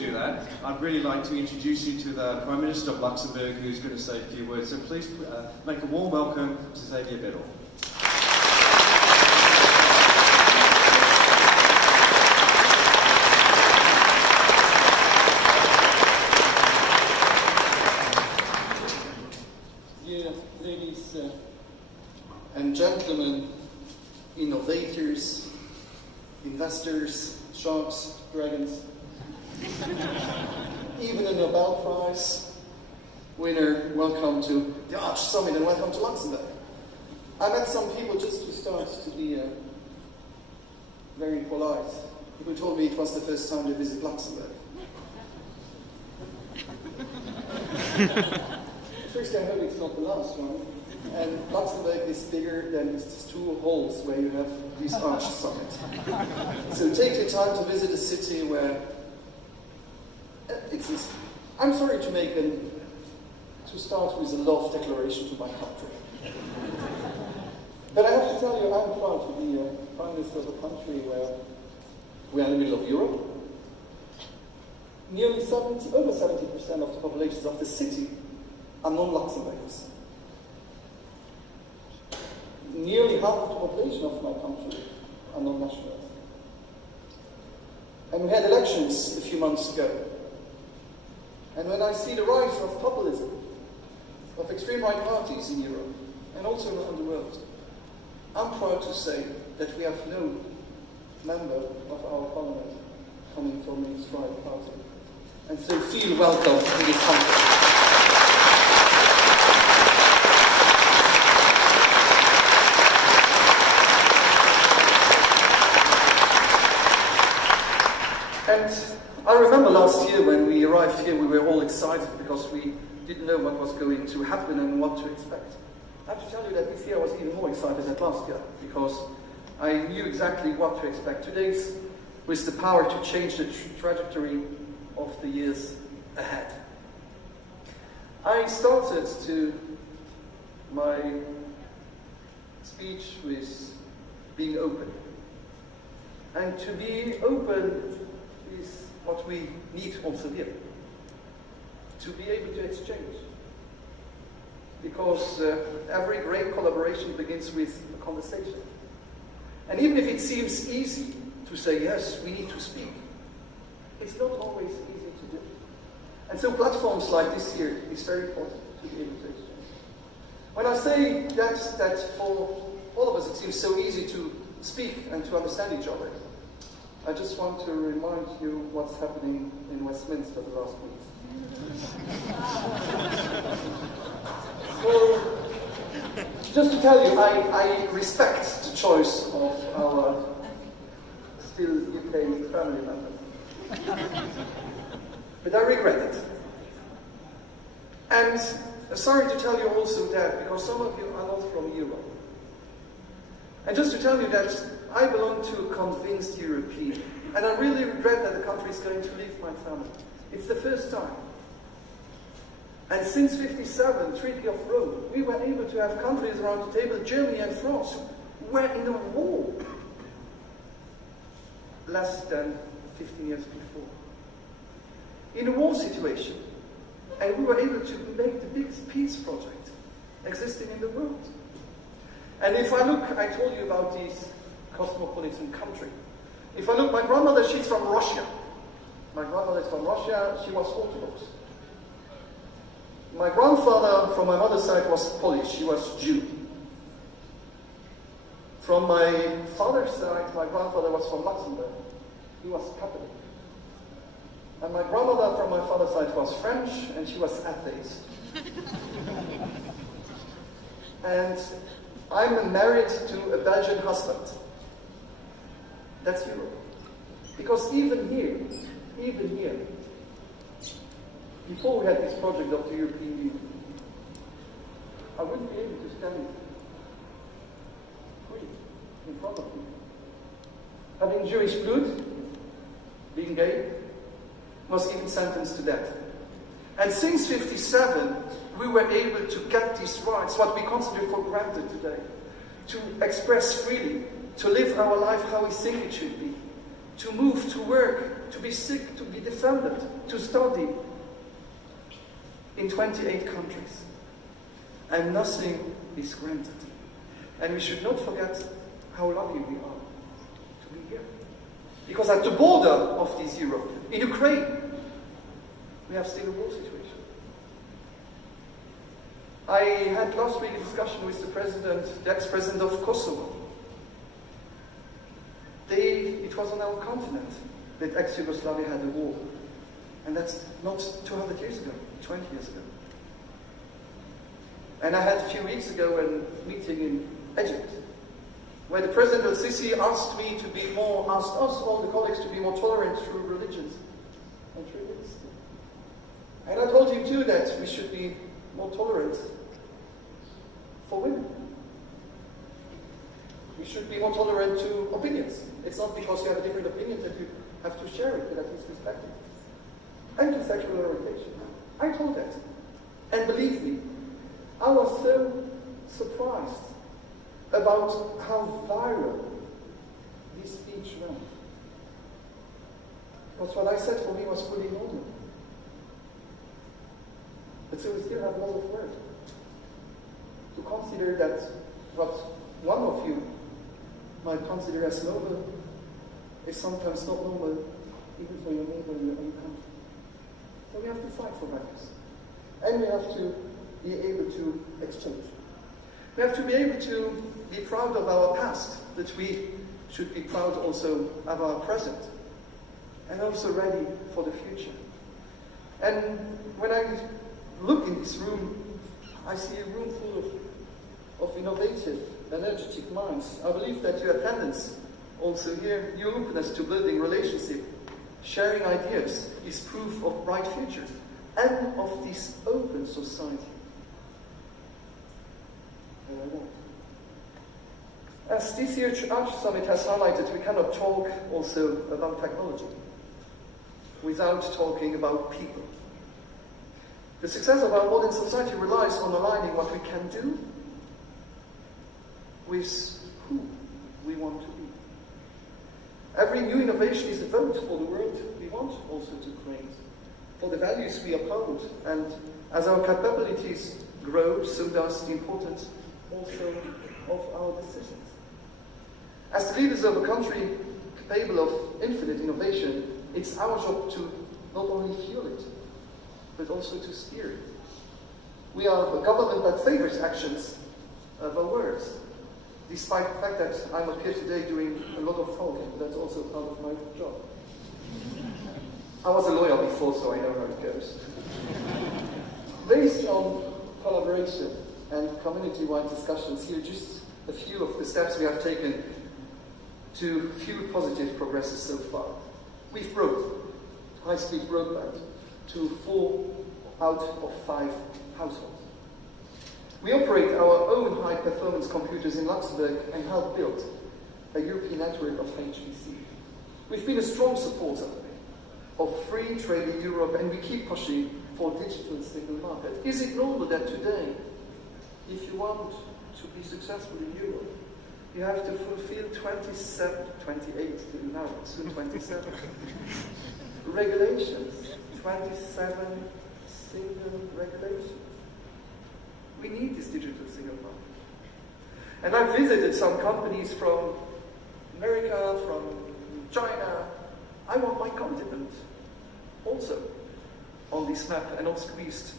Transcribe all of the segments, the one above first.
do that, I'd really like to introduce you to the Prime Minister of Luxembourg, who's going to say a few words. So please make a warm welcome to Xavier Bettel. Dear ladies and gentlemen, innovators, investors, sharks, dragons, even a Nobel Prize winner, welcome to the ArchSummit and welcome to Luxembourg. I met some people just to start to be very polite, who told me it was the first time they visit Luxembourg. First, I hope it's not the last one. And Luxembourg is bigger than these two halls where you have this ArchSummit. So take your time to visit a city where I'm sorry to start with a love declaration to my country. But I have to tell you, I'm proud to be Prime Minister of a country where we are in the middle of Europe. Nearly over 70% of the populations of the city are non-Luxembourgers. Nearly half of the population of my country are non-nationals. And we had elections a few months ago. And when I see the rise of populism, of extreme right parties in Europe, and also around the world, I'm proud to say that we have no member of our parliament coming from the extreme right party. And so feel welcome in this country. And I remember last year when we arrived here, we were all excited because we didn't know what was going to happen and what to expect. I have to tell you that this year I was even more excited than last year because I knew exactly what to expect. Today's with the power to change the trajectory of the years ahead. I started my speech with being open. And to be open is what we need also here. To be able to exchange. Because every great collaboration begins with a conversation. And even if it seems easy to say, yes, we need to speak, it's not always easy to do. And so platforms like this here is very important to be able to exchange. When I say that for all of us it seems so easy to speak and to understand each other, I just want to remind you what's happening in Westminster the last weeks. So, just to tell you, I respect the choice of our still UK family members. But I regret it. And sorry to tell you also that, because some of you are not from Europe. And just to tell you that I belong to a convinced European. And I really regret that the country is going to leave my family. It's the first time. And since 1957, Treaty of Rome, we were able to have countries around the table, Germany and France, were in a war less than 15 years before. In a war situation. And we were able to make the biggest peace project existing in the world. And if I look, I told you about this cosmopolitan country. If I look, my grandmother, she's from Russia. My grandmother is from Russia, she was Orthodox. My grandfather, from my mother's side, was Polish, he was Jew. From my father's side, my grandfather was from Luxembourg, he was Catholic. And my grandmother from my father's side was French, and she was atheist. And I'm married to a Belgian husband. That's Europe. Because even here, before we had this project of the European Union, I wouldn't be able to stand free in front of you. Having Jewish blood, being gay, was even sentenced to death. And since 1957, we were able to get these rights, what we consider for granted today, to express freely, to live our life how we think it should be, to move, to work, to be sick, to be defended, to study in 28 countries. And nothing is granted. And we should not forget how lucky we are to be here. Because at the border of this Europe, in Ukraine, we have still a war situation. I had last week a discussion with the ex-president of Kosovo. It was on our continent that ex-Yugoslavia had a war. And that's not 200 years ago, 20 years ago. And I had a few weeks ago a meeting in Egypt, where the President al-Sisi asked us, all the colleagues, to be more tolerant through religions and through religion. And I told him too that we should be more tolerant for women. We should be more tolerant to opinions. It's not because you have a different opinion that you have to share it, but at least respect it. And to sexual orientation. I told that. And believe me, I was so surprised about how viral this speech went. Because what I said for me was fully normal. But so we still have a lot of work to consider that what one of you might consider as normal is sometimes not normal even for your neighbor in your own country. So we have to fight for values. And we have to be able to exchange. We have to be able to be proud of our past, that we should be proud also of our present, and also ready for the future. And when I look in this room, I see a room full of innovative, energetic minds. I believe that your attendance also here, your openness to building relationship, sharing ideas, is proof of bright future and of this open society. As this year's ArchSummit has highlighted, we cannot talk also about technology without talking about people. The success of our modern society relies on aligning what we can do with who we want to be. Every new innovation is a vote for the world we want also to create, for the values we uphold, and as our capabilities grow, so does the importance also of our decisions. As the leaders of a country capable of infinite innovation, it's our job to not only fuel it, but also to steer it. We are a government that favors actions over words, despite the fact that I'm up here today doing a lot of talking. That's also part of my job. I was a lawyer before, so I know how it goes. Based on collaboration and community-wide discussions, here are just a few of the steps we have taken to fuel positive progresses so far. We've brought high-speed broadband to 4 out of 5 households. We operate our own high-performance computers in Luxembourg and help build a European network of HPC. We've been a strong supporter of free trade in Europe, and we keep pushing for a digital single market. Is it normal that today, if you want to be successful in Europe, you have to fulfill 28 till now, soon 27 regulations, 27 single regulations? We need this digital single market. And I've visited some companies from America, from China. I want my continent also on this map and not squeezed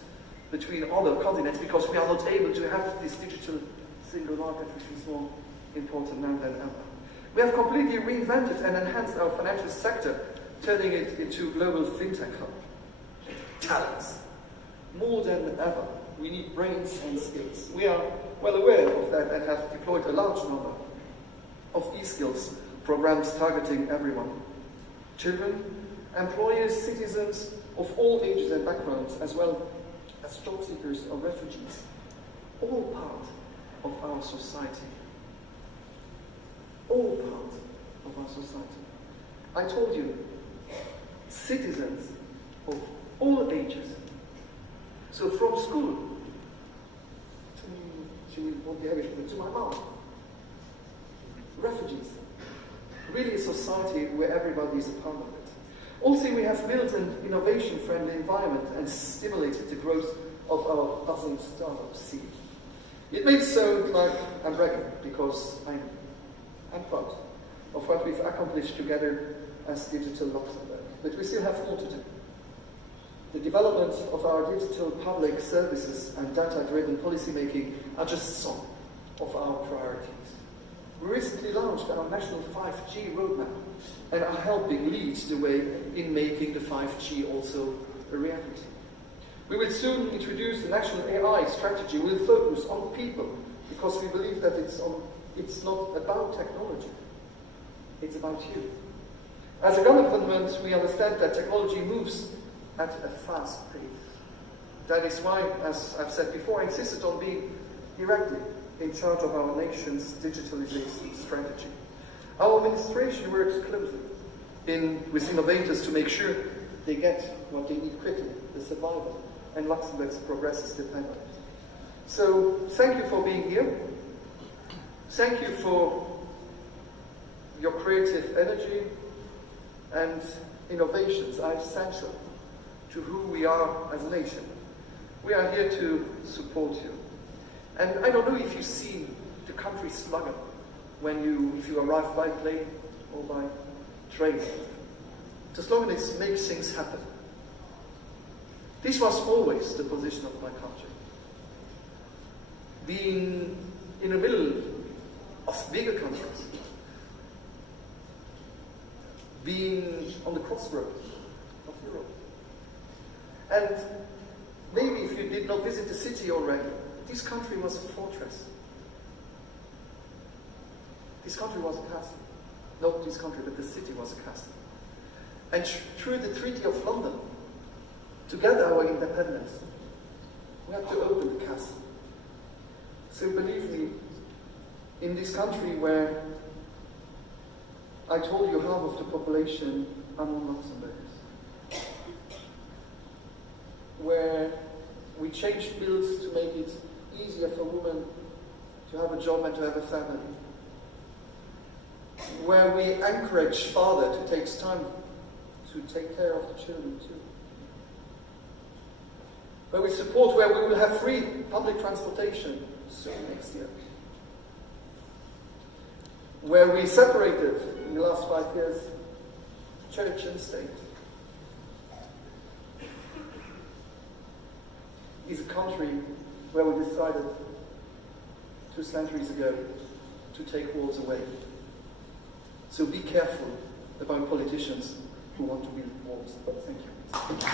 between other continents, because we are not able to have this digital single market, which is more important now than ever. We have completely reinvented and enhanced our financial sector, turning it into a global fintech hub. Talents. More than ever, we need brains and skills. We are well aware of that and have deployed a large number of e-skills programs targeting everyone. Children, employers, citizens of all ages and backgrounds, as well as job seekers or refugees, all part of our society. All part of our society. I told you, citizens of all ages. So from school to my mom, refugees. Really a society where everybody is a part of it. Also, we have built an innovation-friendly environment and stimulated the growth of our buzzing startup scene. It may sound like I'm bragging, because I'm proud of what we've accomplished together as Digital Luxembourg. But we still have more to do. The development of our digital public services and data-driven policymaking are just some of our priorities. We recently launched our national 5G roadmap and are helping lead the way in making the 5G also a reality. We will soon introduce the national AI strategy. We'll focus on people because we believe that it's not about technology, it's about you. As a government, we understand that technology moves at a fast pace. That is why, as I've said before, I insisted on being directly in charge of our nation's digitalization strategy. Our administration works closely with innovators to make sure they get what they need quickly, the survival, and Luxembourg's progress is dependent. So, thank you for being here. Thank you for your creative energy, and innovations are essential to who we are as a nation. We are here to support you. And I don't know if you see the country slugger if you arrive by plane or by train. The slogan is make things happen. This was always the position of my country. Being in the middle of bigger countries, being on the crossroads of Europe. And maybe if you did not visit the city already, this country was a fortress. This country was a castle. Not this country, but the city was a castle. And through the Treaty of London, to get our independence, we had to open the castle. So believe me, in this country where I told you half of the population are non-Luxembourgers, where we changed bills to make it easier for women to have a job and to have a family, where we encourage father to take time to take care of the children too, where we support, where we will have free public transportation soon next year, where we separated in the last 5 years church and state, is a country where we decided 2 centuries ago to take walls away. So be careful about politicians who want to build walls. Thank you.